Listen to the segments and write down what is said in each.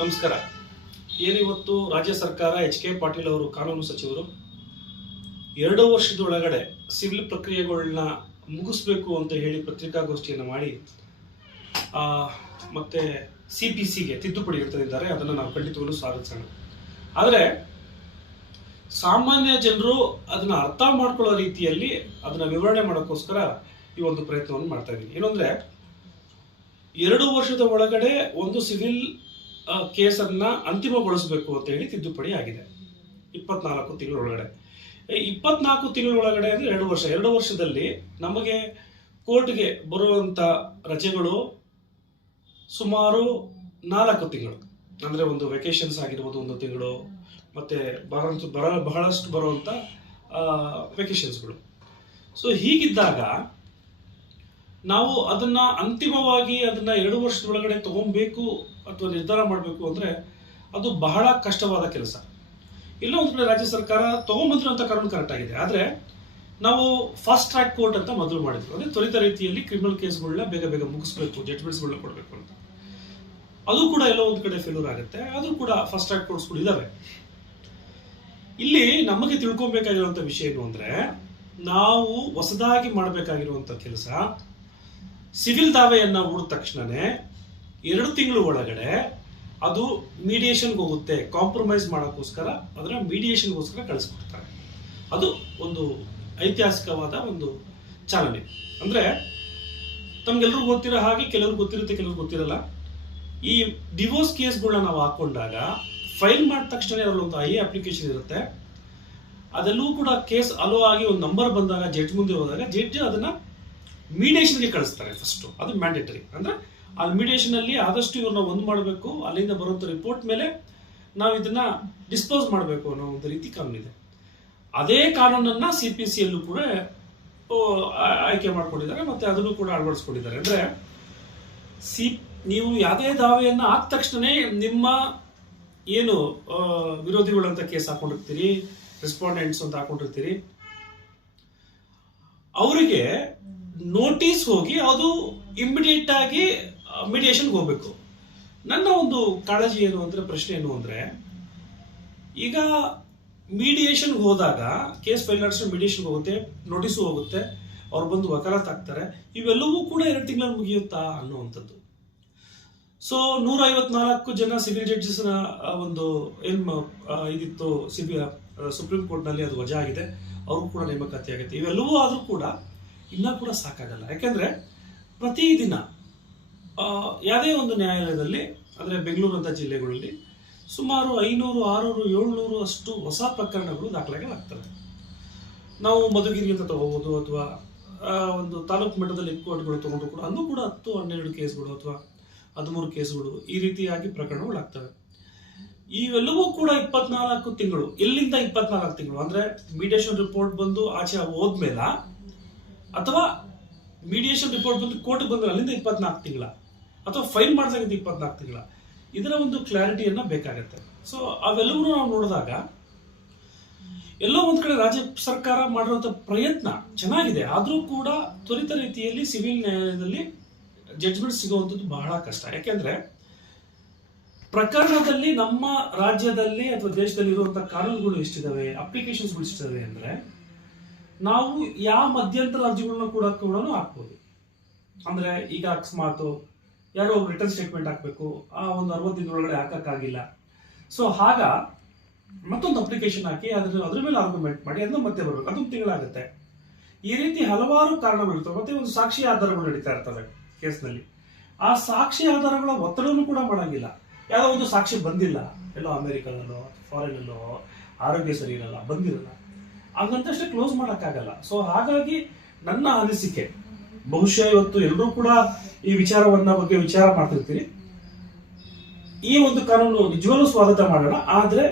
ನಮಸ್ಕಾರ. ಏನಿವತ್ತು ರಾಜ್ಯ ಸರ್ಕಾರ ಎಚ್ ಕೆ ಪಾಟೀಲ್ ಅವರು ಕಾನೂನು ಸಚಿವರು ಎರಡು ವರ್ಷದೊಳಗಡೆ ಸಿವಿಲ್ ಪ್ರಕ್ರಿಯೆಗಳನ್ನ ಮುಗಿಸ್ಬೇಕು ಅಂತ ಹೇಳಿ ಪತ್ರಿಕಾಗೋಷ್ಠಿಯನ್ನು ಮಾಡಿ ಮತ್ತೆ ಸಿ ಪಿ ಸಿಗೆ ತಿದ್ದುಪಡಿ ಇರ್ತಿದ್ದಾರೆ ಅದನ್ನು ನಾವು ಖಂಡಿತವಾಗಲು ಸ್ವಾಗತಿಸೋಣ. ಆದರೆ ಸಾಮಾನ್ಯ ಜನರು ಅದನ್ನ ಅರ್ಥ ಮಾಡ್ಕೊಳ್ಳೋ ರೀತಿಯಲ್ಲಿ ಅದನ್ನ ವಿವರಣೆ ಮಾಡೋಕ್ಕೋಸ್ಕರ ಈ ಒಂದು ಪ್ರಯತ್ನವನ್ನು ಮಾಡ್ತಾ ಇದ್ದೀನಿ. ಏನಂದ್ರೆ ಎರಡು ವರ್ಷದ ಒಳಗಡೆ ಒಂದು ಸಿವಿಲ್ ಕೇಸನ್ನ ಅಂತಿಮಗೊಳಿಸಬೇಕು ಅಂತ ಹೇಳಿ ತಿದ್ದುಪಡಿ ಆಗಿದೆ. ಇಪ್ಪತ್ನಾಲ್ಕು ತಿಂಗಳೊಳಗಡೆ. ಇಪ್ಪತ್ನಾಲ್ಕು ತಿಂಗಳೊಳಗಡೆ ಅಂದ್ರೆ ಎರಡು ವರ್ಷ. ಎರಡು ವರ್ಷದಲ್ಲಿ ನಮಗೆ ಕೋರ್ಟ್ಗೆ ಬರುವಂತ ರಜೆಗಳು ಸುಮಾರು ನಾಲ್ಕು ತಿಂಗಳು. ಅಂದ್ರೆ ಒಂದು ವೆಕೇಶನ್ಸ್ ಆಗಿರ್ಬೋದು ಒಂದು ತಿಂಗಳು, ಮತ್ತೆ ಬಹಳಷ್ಟು ಬರ, ಬಹಳಷ್ಟು ಬರುವಂತ ವೆಕೇಶನ್ಸ್ಗಳು ಸೊ ಹೀಗಿದ್ದಾಗ ನಾವು ಅದನ್ನ ಅಂತಿಮವಾಗಿ ಅದನ್ನ ಎರಡು ವರ್ಷದೊಳಗಡೆ ತಗೊಬೇಕು ಅಥವಾ ನಿರ್ಧಾರ ಮಾಡಬೇಕು ಅಂದರೆ ಅದು ಬಹಳ ಕಷ್ಟವಾದ ಕೆಲಸ. ಇಲ್ಲ ಒಂದು ಕಡೆ ರಾಜ್ಯ ಸರ್ಕಾರ ತಗೊಂಬಂದ್ರು ಅಂತ ಕಾನೂನು ಕರೆಕ್ಟ್ ಆಗಿದೆ. ಆದರೆ ನಾವು ಫಾಸ್ಟ್ ಟ್ರ್ಯಾಕ್ ಕೋರ್ಟ್ ಅಂತ ಮೊದಲು ಮಾಡಿದ್ವಿ ಅಂದರೆ ತ್ವರಿತ ರೀತಿಯಲ್ಲಿ ಕ್ರಿಮಿನಲ್ ಕೇಸ್ಗಳನ್ನ ಬೇಗ ಬೇಗ ಮುಗಿಸ್ಬೇಕು ಜಡ್ಜ್ಮೆಂಟ್ಸ್ಗಳನ್ನ ಕೊಡಬೇಕು ಅಂತ. ಅದು ಕೂಡ ಎಲ್ಲೋ ಒಂದು ಕಡೆ ಫೇಲ್ಯೂರ್ ಆಗುತ್ತೆ. ಅದು ಕೂಡ ಫಸ್ಟ್ ಟ್ರ್ಯಾಕ್ ಕೋರ್ಟ್ಸ್ಗಳು ಇದ್ದಾವೆ ಇಲ್ಲಿ ನಮಗೆ ತಿಳ್ಕೊಬೇಕಾಗಿರುವಂಥ ವಿಷಯ ಏನು ಅಂದರೆ, ನಾವು ಹೊಸದಾಗಿ ಮಾಡಬೇಕಾಗಿರುವಂಥ ಕೆಲಸ, ಸಿವಿಲ್ ದಾವೆಯನ್ನು ಹೂಡಿದ ತಕ್ಷಣನೇ ಎರಡು ತಿಂಗಳು ಒಳಗಡೆ ಅದು ಮೀಡಿಯೇಷನ್ಗೆ ಹೋಗುತ್ತೆ ಕಾಂಪ್ರಮೈಸ್ ಮಾಡೋಕ್ಕೋಸ್ಕರ ಅದನ್ನ ಮೀಡಿಯೇಷನ್ಗೋಸ್ಕರ ಕಳಿಸ್ಕೊಡ್ತಾರೆ. ಅದು ಒಂದು ಐತಿಹಾಸಿಕವಾದ ಒಂದು ಚಾಲನೆ. ಅಂದ್ರೆ ತಮ್ಗೆಲ್ರಿಗೂ ಗೊತ್ತಿರೋ ಹಾಗೆ ಕೆಲವ್ರಿಗೆ ಗೊತ್ತಿರುತ್ತೆ ಕೆಲವ್ರಿಗೆ ಗೊತ್ತಿರಲ್ಲ. ಈ ಡಿವೋರ್ಸ್ ಕೇಸ್ಗಳನ್ನ ನಾವು ಹಾಕೊಂಡಾಗ ಫೈಲ್ ಮಾಡಿದ ತಕ್ಷಣ ಒಂದು ಐ ಅಪ್ಲಿಕೇಶನ್ ಇರುತ್ತೆ. ಅದಲ್ಲೂ ಕೂಡ ಕೇಸ್ ಅಲೋ ಆಗಿ ಒಂದು ನಂಬರ್ ಬಂದಾಗ ಜಡ್ಜ್ ಮುಂದೆ ಹೋದಾಗ ಜಡ್ಜ್ ಅದನ್ನ ಮೀಡಿಯೇಷನ್ಗೆ ಕಳಿಸ್ತಾರೆ ಫಸ್ಟ್ ಅದು ಮ್ಯಾಂಡೇಟರಿ ಅಂದ್ರೆ ಆ ಅಲ್ಲಿ ಆದಷ್ಟು ಇವ್ರನ್ನ ಒಂದು ಮಾಡಬೇಕು, ಅಲ್ಲಿಂದ ಬರುವಂಥ ರಿಪೋರ್ಟ್ ಮೇಲೆ ನಾವು ಇದನ್ನ ಡಿಸ್ಪೋಸ್ ಮಾಡಬೇಕು ಅನ್ನೋ ಒಂದು ರೀತಿ ಕಾನೂನಿದೆ ಅದೇ ಕಾನೂನನ್ನು ಸಿ ಪಿ ಸಿ ಯಲ್ಲೂ ಕೂಡ ಆಯ್ಕೆ ಮಾಡ್ಕೊಂಡಿದ್ದಾರೆ ಮತ್ತೆ ಅದನ್ನು ಕೂಡ ಅಳವಡಿಸ್ಕೊಂಡಿದ್ದಾರೆ. ಅಂದ್ರೆ ಸಿ, ನೀವು ಯಾವುದೇ ದಾವೆಯನ್ನ ಆದ ತಕ್ಷಣವೇ ನಿಮ್ಮ ಏನು ವಿರೋಧಿಗಳಂತ ಕೇಸ್ ಹಾಕೊಂಡಿರ್ತೀರಿ ರೆಸ್ಪಾಂಡೆಂಟ್ಸ್ ಅಂತ ಹಾಕೊಂಡಿರ್ತೀರಿ, ಅವರಿಗೆ ನೋಟಿಸ್ ಹೋಗಿ ಅದು ಇಮಿಡಿಯೇಟ್ ಆಗಿ ಮೀಡಿಯೇಷನ್ಗೆ ಹೋಗಬೇಕು. ನನ್ನ ಒಂದು ಕಾಳಜಿ ಏನು ಅಂದರೆ, ಪ್ರಶ್ನೆ ಏನು ಅಂದರೆ, ಈಗ ಮೀಡಿಯೇಷನ್ ಹೋದಾಗ, ಕೇಸ್ ಫೈಲ್ ಮಾಡಿದ್ರೆ ಮೀಡಿಯೇಷನ್ ಹೋಗುತ್ತೆ ನೋಟಿಸು ಹೋಗುತ್ತೆ, ಅವ್ರು ಬಂದು ವಕಾಲತ್ ಹಾಕ್ತಾರೆ ಇವೆಲ್ಲವೂ ಕೂಡ ಎರಡು ತಿಂಗಳಲ್ಲಿ ಮುಗಿಯುತ್ತಾ ಅನ್ನುವಂಥದ್ದು. ಸೊ ನೂರ ಐವತ್ನಾಲ್ಕು ಜನ ಸಿವಿಲ್ ಜಡ್ಜಸ್ನ ಒಂದು ಏನು ಇದಿತ್ತು ಸಿವಿ ಸುಪ್ರೀಂ ಕೋರ್ಟ್ನಲ್ಲಿ ಅದು ವಜಾ ಆಗಿದೆ ಅವರು ಕೂಡ ನೇಮಕಾತಿ ಆಗುತ್ತೆ. ಇವೆಲ್ಲವೂ ಆದರೂ ಕೂಡ, ಇನ್ನೂ ಕೂಡ ಸಾಕಾಗಲ್ಲ. ಯಾಕೆಂದರೆ, ಪ್ರತಿದಿನ ಯಾವುದೇ ಒಂದು ನ್ಯಾಯಾಲಯದಲ್ಲಿ, ಅಂದರೆ ಬೆಂಗಳೂರಂಥ ಜಿಲ್ಲೆಗಳಲ್ಲಿ, ಸುಮಾರು ಐನೂರು, ಆರುನೂರು, ಏಳ್ನೂರು ಅಷ್ಟು ಹೊಸ ಪ್ರಕರಣಗಳು ದಾಖಲೆಗಳಾಗ್ತವೆ ನಾವು ಮಧುಗಿರಿ ಅಂತ ತಗೋಬಹುದು ಅಥವಾ ಒಂದು ತಾಲೂಕು ಮಟ್ಟದಲ್ಲಿ ಕೋರ್ಟ್ಗಳು ತೊಗೊಂಡ್ರು ಕೂಡ, ಅಂದು ಕೂಡ ಹತ್ತು, ಹನ್ನೆರಡು ಕೇಸ್ಗಳು ಅಥವಾ ಹದಿಮೂರು ಕೇಸ್ಗಳು ಈ ರೀತಿಯಾಗಿ ಪ್ರಕರಣಗಳಾಗ್ತವೆ. ಇವೆಲ್ಲವೂ ಕೂಡ ಇಪ್ಪತ್ನಾಲ್ಕು ತಿಂಗಳು ಎಲ್ಲಿಂದ ಇಪ್ಪತ್ನಾಲ್ಕು ತಿಂಗಳು, ಅಂದ್ರೆ ಮೀಡಿಯೇಷನ್ ರಿಪೋರ್ಟ್ ಬಂದು ಆಚೆ ಹೋದ್ಮೇಲ, ಅಥವಾ ಮೀಡಿಯೇಷನ್ ರಿಪೋರ್ಟ್ ಬಂದು ಕೋರ್ಟ್ ಬಂದ್ರೆ ಅಲ್ಲಿಂದ ಇಪ್ಪತ್ನಾಲ್ಕು ತಿಂಗಳ? ಅಥವಾ ಫೈಲ್ ಮಾಡಿದಾಗ ಇಪ್ಪತ್ನಾಲ್ಕು ತಿಂಗಳ. ಇದರ ಒಂದು ಕ್ಲಾರಿಟಿಯನ್ನು ಬೇಕಾಗತ್ತೆ. ಸೊ ಅವೆಲ್ಲವೂ ನಾವು ನೋಡಿದಾಗ, ಎಲ್ಲೋ ಒಂದು ಕಡೆ ರಾಜ್ಯ ಸರ್ಕಾರ ಮಾಡಿರುವಂತ ಪ್ರಯತ್ನ ಚೆನ್ನಾಗಿದೆ. ಆದರೂ ಕೂಡ ತ್ವರಿತ ರೀತಿಯಲ್ಲಿ ಸಿವಿಲ್ ನ್ಯಾಯಾಲಯದಲ್ಲಿ ಜಡ್ಜ್ಮೆಂಟ್ ಸಿಗುವಂಥದ್ದು ಬಹಳ ಕಷ್ಟ. ಯಾಕೆಂದ್ರೆ, ಪ್ರಕರಣದಲ್ಲಿ ನಮ್ಮ ರಾಜ್ಯದಲ್ಲಿ ಅಥವಾ ದೇಶದಲ್ಲಿ ಇರುವಂತಹ ಕಾನೂನುಗಳು ಎಷ್ಟಿದಾವೆ ಅಪ್ಲಿಕೇಶನ್ಸ್ಗಳು ಎಷ್ಟಿದಾವೆ ಅಂದ್ರೆ, ನಾವು ಯಾವ ಮಧ್ಯಂತರ ಅರ್ಜಿಗಳನ್ನ ಕೂಡ ಕೂಡ ಹಾಕ್ಬೋದು. ಅಂದ್ರೆ ಈಗ ಅಕಸ್ಮಾತ್ ಯಾರೋ ಒಂದು ರಿಟರ್ನ್ ಸ್ಟೇಟ್ಮೆಂಟ್ ಹಾಕಬೇಕು. ಆ ಒಂದು ಅರವತ್ತು ದಿನದೊಳಗಡೆ ಹಾಕೋಕ್ಕಾಗಿಲ್ಲ. ಸೊ ಆಗ ಮತ್ತೊಂದು ಅಪ್ಲಿಕೇಶನ್ ಹಾಕಿ ಅದ್ರ ಅದ್ರ ಮೇಲೆ ಆರ್ಗ್ಯುಮೆಂಟ್ ಮಾಡಿ ಅದನ್ನ ಮತ್ತೆ ಬರಬೇಕು. ಅದೊಂದು ತಿಂಗಳಾಗುತ್ತೆ. ಈ ರೀತಿ ಹಲವಾರು ಕಾರಣಗಳಿರ್ತವೆ ಮತ್ತೆ ಒಂದು ಸಾಕ್ಷಿ ಆಧಾರಗಳು ನಡೀತಾ ಇರ್ತವೆ ಕೇಸ್ನಲ್ಲಿ. ಆ ಸಾಕ್ಷಿ ಆಧಾರಗಳ ಒತ್ತಡವನ್ನು ಕೂಡ ಮಾಡಂಗಿಲ್ಲ. ಯಾವುದೋ ಒಂದು ಸಾಕ್ಷಿ ಬಂದಿಲ್ಲ. ಎಲ್ಲೋ ಅಮೆರಿಕದಲ್ಲೋ ಫಾರಿನಲ್ಲೋ ಆರೋಗ್ಯ ಸರಿ ಇರಲ್ಲ, ಬಂದಿರಲ್ಲ. ಹಾಗಂತಷ್ಟೇ ಕ್ಲೋಸ್ ಮಾಡೋಕ್ಕಾಗಲ್ಲ. ಸೊ ಹಾಗಾಗಿ ನನ್ನ ಅನಿಸಿಕೆ, ಬಹುಶಃ ಇವತ್ತು ಎಲ್ಲರೂ ಕೂಡ ಈ ವಿಚಾರವನ್ನ ಬಗ್ಗೆ ವಿಚಾರ ಮಾಡ್ತಿರ್ತೀರಿ. ಈ ಒಂದು ಕಾನೂನು ನಿಜವಾಗ್ಲೂ ಸ್ವಾಗತ ಮಾಡೋಣ. ಆದ್ರೆ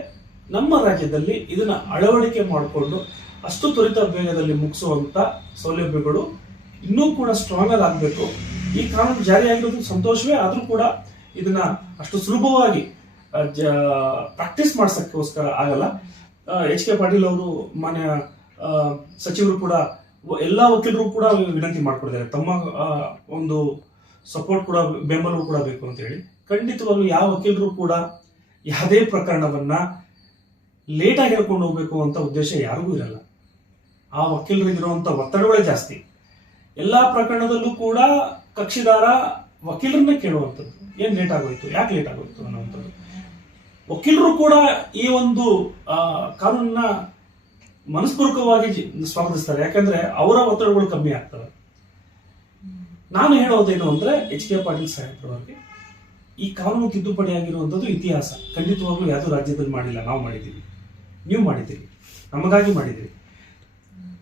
ನಮ್ಮ ರಾಜ್ಯದಲ್ಲಿ ಇದನ್ನ ಅಳವಡಿಕೆ ಮಾಡಿಕೊಂಡು ಅಷ್ಟು ತ್ವರಿತ ವೇಗದಲ್ಲಿ ಮುಗಿಸುವಂತ ಸೌಲಭ್ಯಗಳು ಇನ್ನೂ ಕೂಡ ಸ್ಟ್ರಾಂಗ್ ಆಗಿ ಆಗ್ಬೇಕು. ಈ ಕಾನೂನು ಜಾರಿಯಾಗಿರೋದು ಸಂತೋಷವೇ, ಆದರೂ ಕೂಡ ಇದನ್ನ ಅಷ್ಟು ಸುಲಭವಾಗಿ ಪ್ರಾಕ್ಟೀಸ್ ಮಾಡ್ಸಕ್ಕೋಸ್ಕರ ಆಗಲ್ಲ. ಎಚ್ ಕೆ ಪಾಟೀಲ್ ಅವರು ಮಾನ್ಯ ಸಚಿವರು ಕೂಡ ಎಲ್ಲ ಎಲ್ಲಾ ವಕೀಲರು ಕೂಡ ವಿನಂತಿ ಮಾಡ್ಕೊಡಿದ್ದಾರೆ ತಮ್ಮ ಒಂದು ಸಪೋರ್ಟ್ ಕೂಡ ಬೆಂಬಲವೂ ಕೂಡ ಬೇಕು ಅಂತ ಹೇಳಿ, ಖಂಡಿತವಾಗ್ಲೂ ಯಾವ ವಕೀಲರು ಕೂಡ ಯಾವುದೇ ಪ್ರಕರಣವನ್ನ ಲೇಟಾಗಿ ಹೇಳ್ಕೊಂಡು ಹೋಗ್ಬೇಕು ಅಂತ ಉದ್ದೇಶ ಯಾರಿಗೂ ಇರಲ್ಲ. ಆ ವಕೀಲರಿಗಿರುವಂತ ಒತ್ತಡಗಳೇ ಜಾಸ್ತಿ. ಎಲ್ಲಾ ಪ್ರಕರಣದಲ್ಲೂ ಕೂಡ ಕಕ್ಷಿದಾರ ವಕೀಲರನ್ನ ಕೇಳುವಂಥದ್ದು. ಏನ್ ಲೇಟ್ ಆಗೋಯ್ತು, ಯಾಕೆ ಲೇಟ್ ಆಗೋಯ್ತು ಅನ್ನುವಂಥದ್ದು. ವಕೀಲರು ಕೂಡ ಈ ಒಂದು ಕಾನೂನನ್ನ ಮನಸ್ಪೂರ್ವಕವಾಗಿ ಸ್ವಾಗತಿಸ್ತಾರೆ. ಯಾಕಂದ್ರೆ ಅವರ ಒತ್ತಡಗಳು ಕಮ್ಮಿ ಆಗ್ತವೆ. ನಾನು ಹೇಳೋದೇನು ಅಂದ್ರೆ ಎಚ್ ಕೆ ಪಾಟೀಲ್ ಸಾಹೇಬ್ರವರಿಗೆ ಈ ಕಾನೂನು ತಿದ್ದುಪಡಿ ಆಗಿರುವಂಥದ್ದು ಇತಿಹಾಸ. ಖಂಡಿತವಾಗ್ಲೂ ಯಾವುದೋ ರಾಜ್ಯದಲ್ಲಿ ಮಾಡಿಲ್ಲ. ನಾವು ಮಾಡಿದ್ದೀವಿ. ನೀವು ಮಾಡಿದ್ದೀರಿ. ನಮಗಾಗಿ ಮಾಡಿದ್ದೀರಿ.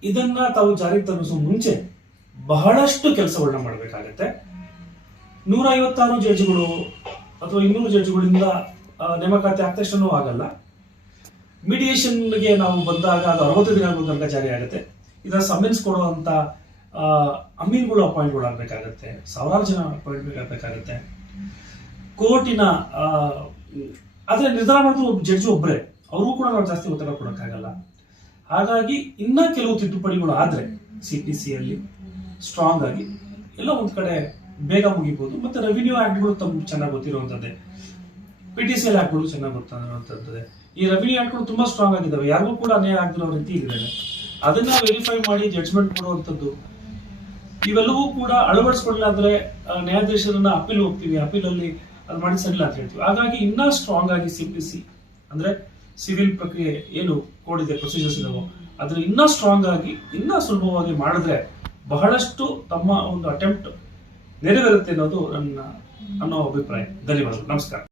ಇದನ್ನ ತಾವು ಜಾರಿಗೆ ತರಿಸುವ ಮುಂಚೆ ಬಹಳಷ್ಟು ಕೆಲಸಗಳನ್ನ ಮಾಡಬೇಕಾಗತ್ತೆ. ನೂರ ಐವತ್ತಾರು ಜಡ್ಜ್ಗಳು ಅಥವಾ ಇನ್ನೂರು ಜಡ್ಜ್ಗಳಿಂದ ನೇಮಕಾತಿ ಆದ ತಕ್ಷಣ ಆಗಲ್ಲ. ಮೀಡಿಯೇಷನ್ಗೆ ನಾವು ಬಂದಾಗ ಅದು ಅರವತ್ತು ದಿನಗಳ ತನಕ ಜಾರಿ ಆಗುತ್ತೆ. ಇದನ್ನ ಸಮನ್ಸ್ ಕೊಡುವಂತ ಅಮೀನ್ಗಳು ಅಪಾಯಿಂಟ್ಗಳು ಆಗ್ಬೇಕಾಗತ್ತೆ, ಸಾವಿರಾರು ಜನ ಅಪಾಯಿಂಟ್ಮೆಂಟ್ ಆಗಬೇಕಾಗತ್ತೆ. ಕೋರ್ಟಿನ ಆದರೆ ನಿರ್ಧಾರ ಮಾಡೋದು ಒಬ್ಬ ಜಡ್ಜ್ ಒಬ್ಬರೇ ಅವ್ರಿಗೂ ಕೂಡ ನಾವು ಜಾಸ್ತಿ ಒತ್ತಡ ಕೊಡೋಕ್ಕಾಗಲ್ಲ. ಹಾಗಾಗಿ ಇನ್ನ ಕೆಲವು ತಿದ್ದುಪಡಿಗಳು ಆದ್ರೆ ಸಿ ಪಿ ಸಿಯಲ್ಲಿ ಸ್ಟ್ರಾಂಗ್ ಆಗಿ, ಎಲ್ಲ ಒಂದ್ ಕಡೆ ಬೇಗ ಮುಗಿಬಹುದು ಮತ್ತೆ ರೆವಿನ್ಯೂ ಆ್ಯಕ್ಟ್ಗಳು ತಮ್ಗೆ ಚೆನ್ನಾಗಿ ಗೊತ್ತಿರುವಂಥದ್ದೇ ಪಿ ಟಿ ಸಿ ಎಲ್ ಆ್ಯಕ್ಟ್ಗಳು ಚೆನ್ನಾಗಿ ಗೊತ್ತಿರುವಂತದ್ದೇ. ಈ ರೆವಿನ್ಯೂ ಆ್ಯಕ್ಟ್ಗಳು ತುಂಬಾ ಸ್ಟ್ರಾಂಗ್ ಆಗಿದ್ದಾವೆ, ಯಾರಿಗೂ ಕೂಡ ಅನ್ಯಾಯ ಆಗದಿರೋ ರೀತಿ ಇದೆ ಅದನ್ನ ವೆರಿಫೈ ಮಾಡಿ ಜಡ್ಜ್ಮೆಂಟ್ ಕೊಡುವಂತದ್ದು. ಇವೆಲ್ಲವೂ ಕೂಡ ಅಳವಡಿಸ್ಕೊಳ್ಳಾದ್ರೆ ನ್ಯಾಯಾಧೀಶರನ್ನ ಅಪೀಲ್ ಹೋಗ್ತೀವಿ ಅಪೀಲ್ ಅಲ್ಲಿ ಅದು ಮಾಡಿ ಸರಿಲ್ಲ ಅಂತ ಹೇಳ್ತೀವಿ. ಹಾಗಾಗಿ ಇನ್ನೂ ಸ್ಟ್ರಾಂಗ್ ಆಗಿ ಸಿ ಪಿ ಸಿ ಅಂದ್ರೆ ಸಿವಿಲ್ ಪ್ರಕ್ರಿಯೆ ಏನು ಕೋಡ್ ಇದೆ ಪ್ರೊಸೀಜರ್ಸ್ ಇದಾವೋ ಅದನ್ನ ಇನ್ನೂ ಸ್ಟ್ರಾಂಗ್ ಆಗಿ, ಇನ್ನೂ ಸುಲಭವಾಗಿ ಮಾಡಿದ್ರೆ ಬಹಳಷ್ಟು ತಮ್ಮ ಒಂದು ಅಟೆಂಪ್ಟ್ ನೆರವೇರುತ್ತೆ ಅನ್ನೋದು ನನ್ನ, ಅನ್ನೋ ಅಭಿಪ್ರಾಯ. ಧನ್ಯವಾದಗಳು. ನಮಸ್ಕಾರ.